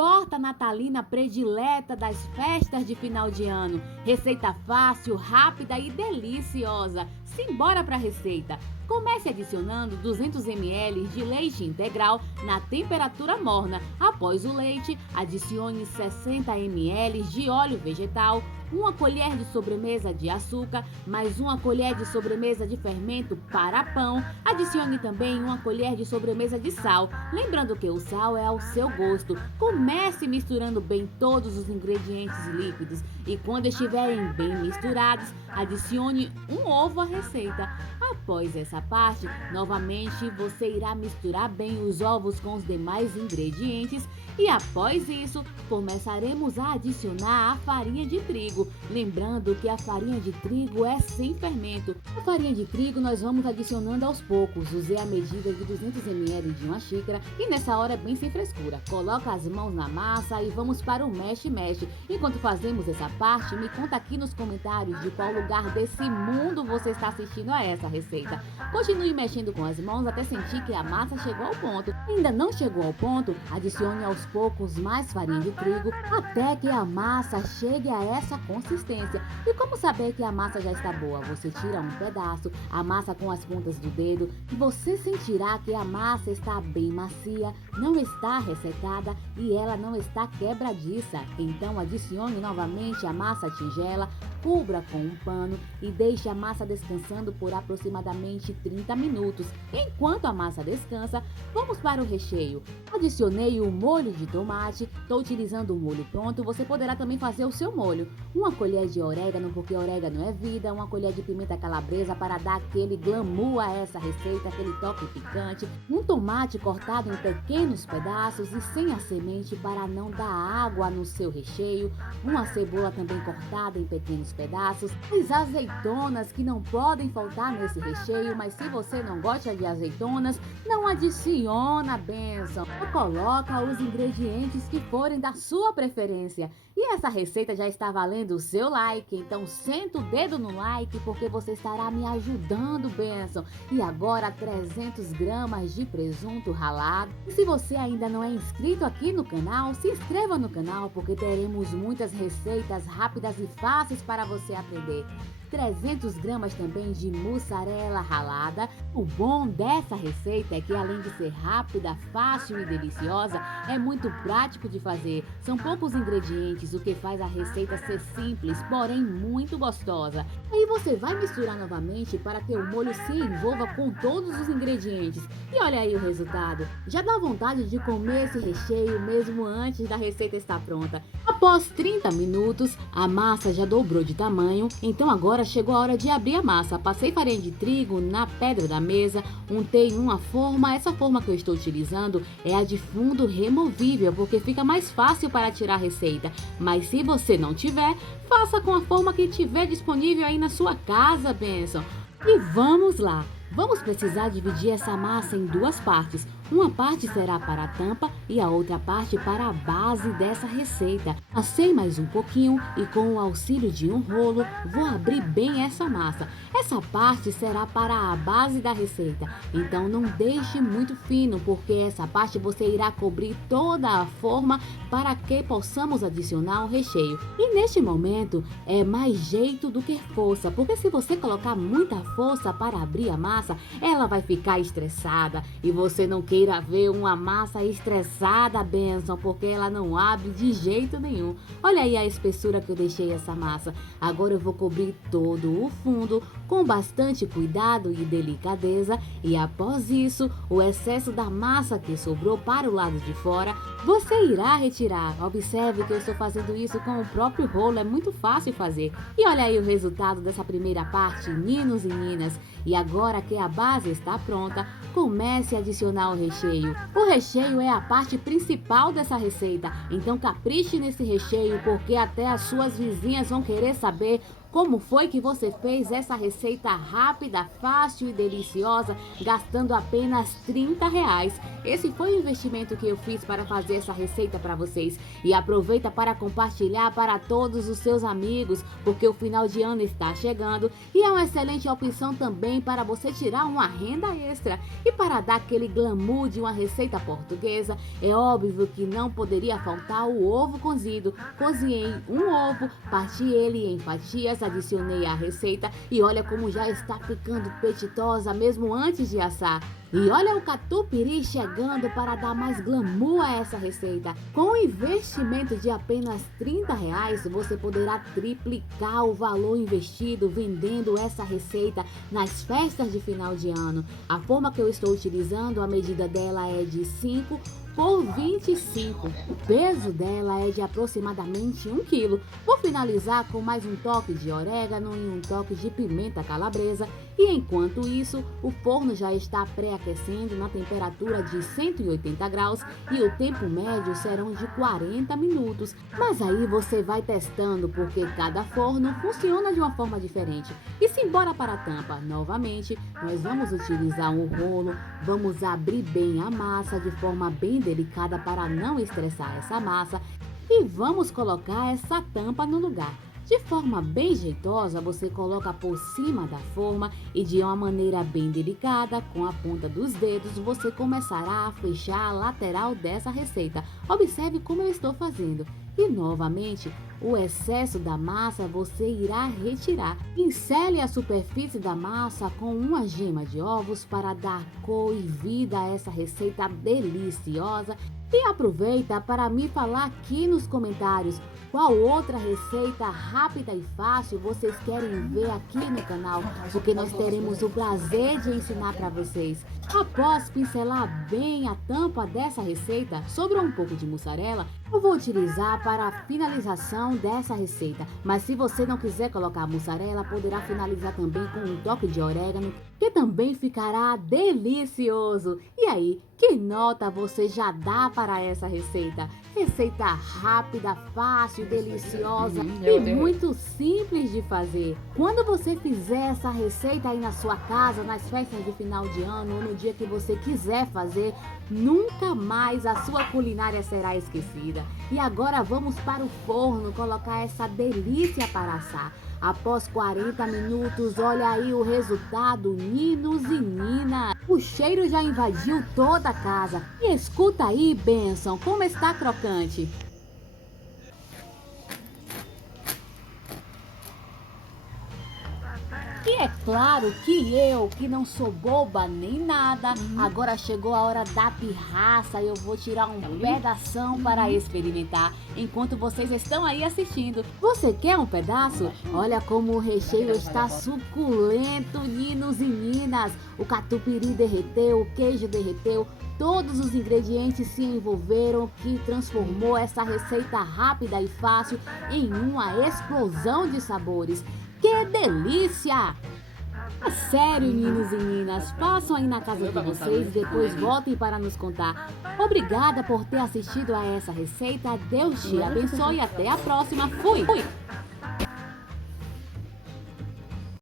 torta natalina predileta das festas de final de ano. Receita fácil, rápida e deliciosa. Simbora para a receita. Comece adicionando 200 ml de leite integral na temperatura morna. Após o leite, adicione 60 ml de óleo vegetal, uma colher de sobremesa de açúcar, mais uma colher de sobremesa de fermento para pão. Adicione também uma colher de sobremesa de sal. Lembrando que o sal é ao seu gosto. Comece misturando bem todos os ingredientes líquidos e quando estiverem bem misturados, adicione um ovo à receita. Após essa parte, novamente você irá misturar bem os ovos com os demais ingredientes e após isso, começaremos a adicionar a farinha de trigo. Lembrando que a farinha de trigo é sem fermento. A farinha de trigo nós vamos adicionando aos poucos. Usei a medida de 200 ml de uma xícara e nessa hora é bem sem frescura. Coloca as mãos na massa e vamos para o mexe-mexe. Enquanto fazemos essa parte, me conta aqui nos comentários de qual lugar desse mundo você está assistindo a essa receita. Continue mexendo com as mãos até sentir que a massa chegou ao ponto. Ainda não chegou ao ponto, adicione aos poucos mais farinha de trigo até que a massa chegue a essa consistência. E como saber que a massa já está boa? Você tira um pedaço, amassa com as pontas do dedo e você sentirá que a massa está bem macia, não está ressecada e ela não está quebradiça. Então adicione novamente a massa à tigela, cubra com um pano e deixe a massa descansando por aproximadamente 30 minutos. Enquanto a massa descansa, vamos para o recheio. Adicionei o molho de tomate, estou utilizando o molho pronto, você poderá também fazer o seu molho. Uma colher de orégano, porque orégano é vida, uma colher de pimenta calabresa para dar aquele glamour a essa receita, aquele toque picante, um tomate cortado em pequenos pedaços e sem a semente para não dar água no seu recheio, uma cebola também cortada em pequenos pedaços, as azeitonas que não podem faltar nesse recheio, mas se você não gosta de azeitonas, não adiciona, bênção. Coloca os ingredientes que forem da sua preferência. E essa receita já está valendo o seu like, então senta o dedo no like porque você estará me ajudando, bênção. E agora 300 gramas de presunto ralado. E se você ainda não é inscrito aqui no canal, se inscreva no canal porque teremos muitas receitas rápidas e fáceis para você aprender. 300 gramas também de mussarela ralada. O bom dessa receita é que além de ser rápida, fácil e deliciosa, é muito prático de fazer. São poucos ingredientes, o que faz a receita ser simples, porém muito gostosa. Aí você vai misturar novamente para que o molho se envolva com todos os ingredientes. E olha aí o resultado. Já dá vontade de comer esse recheio mesmo antes da receita estar pronta. Após 30 minutos, a massa já dobrou de tamanho, então agora chegou a hora de abrir a massa. Passei farinha de trigo na pedra da mesa, untei em uma forma. Essa forma que eu estou utilizando é a de fundo removível, porque fica mais fácil para tirar a receita. Mas se você não tiver, faça com a forma que tiver disponível aí na sua casa, bênção. E vamos lá! Vamos precisar dividir essa massa em duas partes. Uma parte será para a tampa e a outra parte para a base dessa receita. Assei mais um pouquinho e com o auxílio de um rolo, vou abrir bem essa massa. Essa parte será para a base da receita, então não deixe muito fino, porque essa parte você irá cobrir toda a forma para que possamos adicionar o recheio. E neste momento é mais jeito do que força, porque se você colocar muita força para abrir a massa, ela vai ficar estressada e você não queira ver uma massa estressada, bênção, porque ela não abre de jeito nenhum. Olha aí a espessura que eu deixei essa massa. Agora eu vou cobrir todo o fundo com bastante cuidado e delicadeza e após isso, o excesso da massa que sobrou para o lado de fora, você irá retirar. Observe que eu estou fazendo isso com o próprio rolo, é muito fácil fazer. E olha aí o resultado dessa primeira parte, ninos e ninas. E agora que a base está pronta, comece a adicionar o recheio. O recheio é a parte principal dessa receita, então capriche nesse recheio porque até as suas vizinhas vão querer saber Como foi que você fez essa receita rápida, fácil e deliciosa, gastando apenas R$ 30? Esse foi o investimento que eu fiz para fazer essa receita para vocês. E aproveita para compartilhar para todos os seus amigos, porque o final de ano está chegando e é uma excelente opção também para você tirar uma renda extra. E para dar aquele glamour de uma receita portuguesa, é óbvio que não poderia faltar o ovo cozido. Cozinhei um ovo, parti ele em fatias, adicionei à receita e olha como já está ficando apetitosa mesmo antes de assar. E olha o catupiry chegando para dar mais glamour a essa receita. Com o investimento de apenas R$ 30, você poderá triplicar o valor investido vendendo essa receita nas festas de final de ano. A forma que eu estou utilizando, a medida dela é de 5 por 25. O peso dela é de aproximadamente 1 kg. Vou finalizar com mais um toque de orégano e um toque de pimenta calabresa. E enquanto isso, o forno já está pré-aquecendo na temperatura de 180 graus e o tempo médio serão de 40 minutos. Mas aí você vai testando porque cada forno funciona de uma forma diferente. E simbora para a tampa. Novamente, nós vamos utilizar um rolo, vamos abrir bem a massa de forma bem delicada para não estressar essa massa e vamos colocar essa tampa no lugar. De forma bem jeitosa, você coloca por cima da forma e de uma maneira bem delicada, com a ponta dos dedos, você começará a fechar a lateral dessa receita. Observe como eu estou fazendo. E novamente, o excesso da massa você irá retirar. Pincele a superfície da massa com uma gema de ovos para dar cor e vida a essa receita deliciosa. E aproveita para me falar aqui nos comentários qual outra receita rápida e fácil vocês querem ver aqui no canal, porque nós teremos o prazer de ensinar para vocês. Após pincelar bem a tampa dessa receita, sobrou um pouco de mussarela, eu vou utilizar para a finalização dessa receita. Mas se você não quiser colocar mussarela, poderá finalizar também com um toque de orégano, que também ficará delicioso. E aí, que nota você já dá para essa receita? Receita rápida, fácil, deliciosa e muito simples de fazer. Quando você fizer essa receita aí na sua casa, nas festas de final de ano ou no dia que você quiser fazer, nunca mais a sua culinária será esquecida. E agora vamos para o forno colocar essa delícia para assar. Após 40 minutos, olha aí o resultado, ninos e ninas. O cheiro já invadiu toda a casa. E escuta aí, Benção, como está crocante. E é claro que eu, que não sou boba nem nada, agora chegou a hora da pirraça e eu vou tirar um pedação para experimentar, enquanto vocês estão aí assistindo. Você quer um pedaço? Olha como o recheio está suculento, ninos e ninas. O catupiry derreteu, o queijo derreteu, todos os ingredientes se envolveram, que transformou essa receita rápida e fácil em uma explosão de sabores. Que delícia! É sério, ninos e ninas, façam aí na casa de vocês e depois voltem para nos contar. Obrigada por ter assistido a essa receita. Deus te abençoe e até a próxima. Fui!